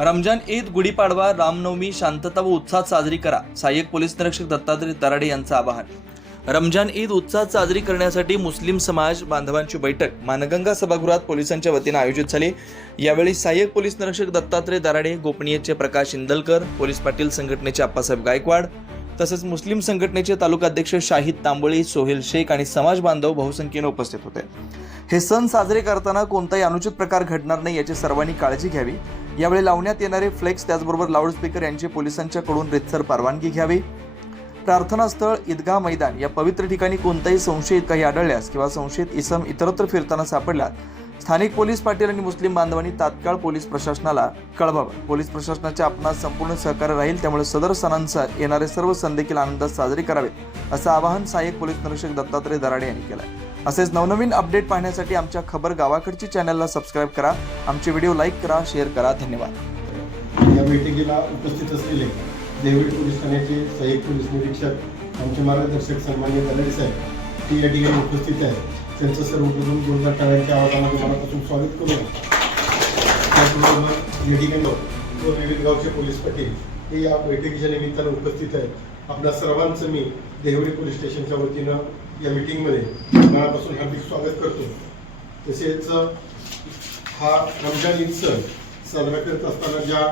रमजान ईद गुढीपाडवा रामनवमी शांतता व उत्साहात साजरी करा सहाय्यक पोलीस निरीक्षक दत्तात्रय दराडे यांचं आवाहन. रमजान ईद उत्साहात साजरी करण्यासाठी मुस्लिम समाज बांधवांची बैठक मानगंगा सभागृहात पोलिसांच्या वतीनं आयोजित झाली. यावेळी सहाय्यक पोलीस निरीक्षक दत्तात्रय दराडे गोपनीयचे प्रकाश इंदलकर पोलीस पाटील संघटनेचे आप्पासाहेब गायकवाड तसेच मुस्लिम संघटनेचे तालुका अध्यक्ष शाहिद तांबोळी सोहेल शेख आणि समाज बांधव बहुसंख्येने उपस्थित होते. हे सण साजरे करताना कोणताही अनुचित प्रकार घडणार नाही याची सर्वांनी काळजी घ्यावी. यावेळी लावण्यात येणारे फ्लेक्स त्याचबरोबर लाऊडस्पीकर यांची पोलिसांच्याकडून रितसर परवानगी घ्यावी. प्रार्थनास्थळ ईदगाह मैदान या पवित्र ठिकाणी कोणताही संशयित काही आढळल्यास किंवा संशयित इसम इतरत्र फिरताना सापडल्यास स्थानिक पोलीस पाटील आणि मुस्लिम बांधवांनी तात्काळ पोलीस प्रशासनाला कळवावं. पोलीस प्रशासनाच्या आपणास संपूर्ण सहकार्य राहील त्यामुळे सदर सणांचा येणारे सर्व सण देखील आनंदात साजरे करावेत असं आवाहन सहाय्यक पोलीस निरीक्षक दत्तात्रय दराडे यांनी केलं आहे असेच नवनवीन अपडेट पाहण्यासाठी आमच्या खबर गावाकडची चॅनलला सबस्क्राईब करा. आमचे व्हिडिओ लाईक करा शेअर करा. धन्यवाद. या बैठकीला उपस्थित असलेले देवळी पोलीस ठाण्याचे सहाय्यक पोलीस निरीक्षक आमचे मार्गदर्शक सन्मान्य साहेब ते या ठिकाणी उपस्थित आहेत त्यांचं सर्व दोन हजार टाळ्यांच्या आवाजामध्ये मनापासून स्वागत करू. त्याचबरोबर या ठिकाणी व विविध गावचे पोलीस पाटील हे या बैठकीच्या निमित्तानं उपस्थित आहेत. आपल्या सर्वांचं मी देवळी पोलीस स्टेशनच्या वतीनं या मिटिंगमध्ये मनापासून हार्दिक स्वागत करतो. तसेच हा रमजान ईद सण साजरा करत असताना ज्या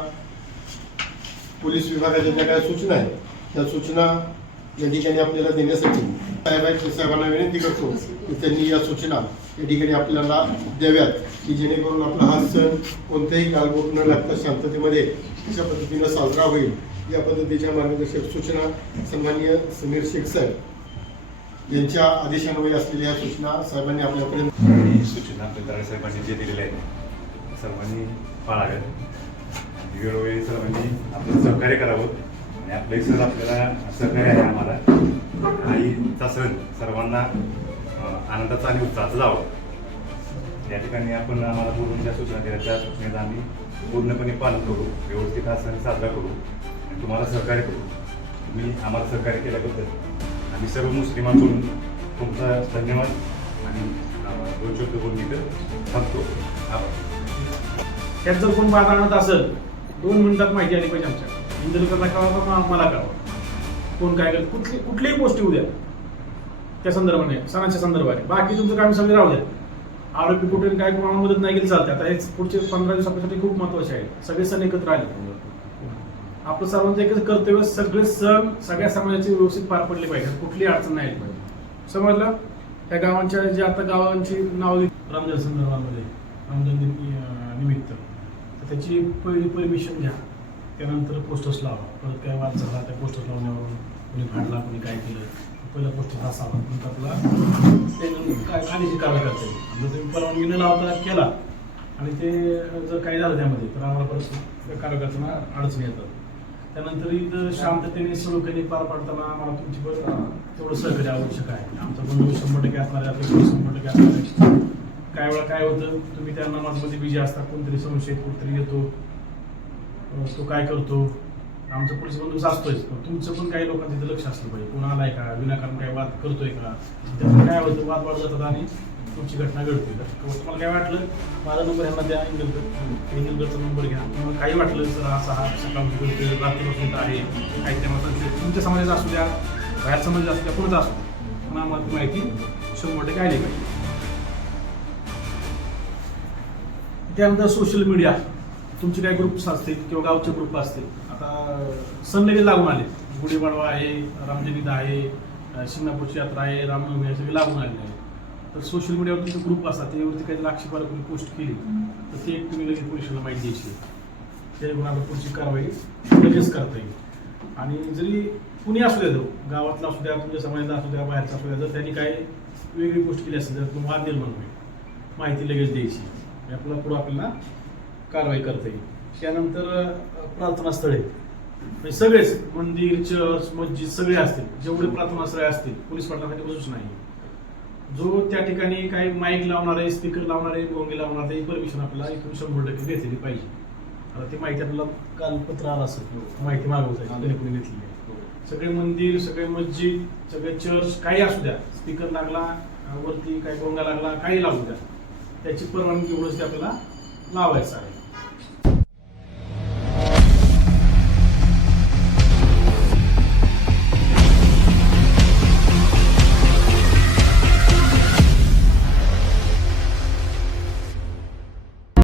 पोलीस विभागाच्या ज्या काही सूचना आहेत त्या सूचना या ठिकाणी आपल्याला देण्यासाठी साहेबांच्या साहेबांना विनंती करतो की त्यांनी या सूचना या ठिकाणी आपल्याला द्याव्यात की जेणेकरून आपला हा सण कोणत्याही गालबोट न लागता शांततेमध्ये अशा पद्धतीनं साजरा होईल या पद्धतीच्या मार्गदर्शक सूचना सन्माननीय समीर शेख साहेब यांच्या आदेशान्वये असलेल्या या सूचना साहेबांनी आपल्यापर्यंत सूचना आपल्या साहेबांनी जे दिलेल्या आहेत सर्वांनी पाळाव्यात. वेळोवेळी सर्वांनी आपलं सहकार्य करावं. आणि आपले सर आपल्याला सहकार्य आहे आम्हाला. आईचा सण सर्वांना आनंदाचा आणि उत्साहाचा जावं या ठिकाणी आपण आम्हाला पूर्ण ज्या सूचना दिल्या त्या सूचनेचं आम्ही पूर्णपणे पालन करू व्यवस्थित हा सण साजरा करू आणि तुम्हाला सहकार्य करू. तुम्ही आम्हाला सहकार्य केल्याबद्दल आम्ही सर्व मुस्लिमांकडून तुमचा धन्यवाद आणि अं, दोन शब्द बोलून इथं थांबतो. आभार. त्यात जर कोण वाद आणत असेल दोन मिनिटात माहिती आली पाहिजे आमच्या इंदुलकरला कळवा का मला कळवा कोण काय करत? कुठली कुठलीही गोष्टी उद्या त्या संदर्भाने सणाच्या संदर्भाने. बाकी तुमचं काम सगळे राहू द्या. आरोपी कुठे काय कोणाला मदत नाही केली चालते. आता हे पुढचे पंधरा दिवस आपल्यासाठी खूप महत्त्वाचे आहे सगळे सण एकत्र आले. आपलं सर्वांचं एकच कर्तव्य सगळे सण सगळ्या समाजाचे व्यवस्थित पार पडले पाहिजे कुठली अडचण नाही आली पाहिजे. समजलं? त्या गावांच्या जे आता गावांची नाव रमजान संदर्भामध्ये रमजान निमित्त. तर त्याची पहिली परमिशन घ्या. त्यानंतर पोस्टर्स लावा. परत काय वाद झाला त्या पोस्टर्स लावण्यावरून कोणी भांडला कोणी काय केलं पहिला पोस्टर असावा पण आपला काय खाण्याची कारवाई करता. येईल जर तुम्ही परवानगी न लावता केला. आणि ते जर काही झालं त्यामध्ये तर आम्हाला परत कारवाई करताना अडचणी येतात. त्यानंतर इथं शांततेने सलोख्याने पार पाडताना आम्हाला तुमची पण तेवढं सहकार्य आवश्यक आहे. आमचा बंधू शंभर टक्के असणार आहे आपले शंभर टक्के असणार आहे. काय वेळा काय होतं तुम्ही त्या नमाजमध्ये बिझी असता कोणतरी संशय कुठतरी येतो तो काय करतो? आमचा पोलीस बंदोबस्त असतोच पण तुमचं पण काही लोकांचं तिथं लक्ष असलं पाहिजे. कोण आलाय का? विनाकारण काय वाद करतोय का? त्यामुळे काय होतं? वाद वाढ जातात आणि तुमची घटना घडते. तर तुम्हाला काय वाटलं? माझा नंबर ह्यांना द्या. इंगलकर इंगलकरचा नंबर घ्या. तुम्हाला काही वाटलं सर असा हा सकाळ घडतोय रात्रीपासून आहे. काही त्यामुळे तुमच्या समाजाचा असू द्या बाहेर समाजाचा असू द्या कोणाचा असू द्या. पण आम्हाला ती माहिती शंभर टक्के आली पाहिजे. त्यानंतर सोशल मीडिया तुमचे काही ग्रुप्स असतील किंवा गावचे ग्रुप असतील आता सण लगेच लागून आले. गुढीपाडवा आहे रामजनीत आहे शिंगणापूरची यात्रा आहे रामनवमी आहे सगळे लागून आलेले आहे तर सोशल मीडियावर तुमचे ग्रुप असतात त्यावरती काही आक्षेपाला तुम्ही पोस्ट केली. तर ते एक तुम्ही लगेच पोलिसांना माहिती द्यायची. जेणेकरून आता पुढची कारवाई लगेच करता येईल. आणि जरी कुणी असू द्या गावातला असू द्या तुमच्या समाजाचा असू द्या बाहेरचा असू द्या जर त्यांनी काही वेगळी गोष्ट केली असेल तर तुम्ही वाद निर्माण होईल. माहिती लगेच द्यायची. आपल्याला पुढं आपल्याला कारवाई करता. येईल त्यानंतर प्रार्थनास्थळे म्हणजे सगळेच मंदिर चर्च मस्जिद सगळे असतील. जेवढे प्रार्थनास्थळे असतील पोलीस पाटलासाठी बसूच नाही. जो त्या ठिकाणी काही माईक लावणारे स्पीकर लावणारे गोंगे लावणारे परमिशन आपल्याला इथून शंभर टक्के घेतलेली पाहिजे. आता ती माहिती आपल्याला काल पत्र आलं असेल माहिती मागवता येईल कोणी घेतलेली आहे. सगळे मंदिर सगळे मस्जिद सगळे चर्च काही असू द्या. स्पीकर लागला वरती काही गोंगा लागला काही लागू द्या. त्याची परवानगी एवढंच ते आपल्याला लावायचं आहे.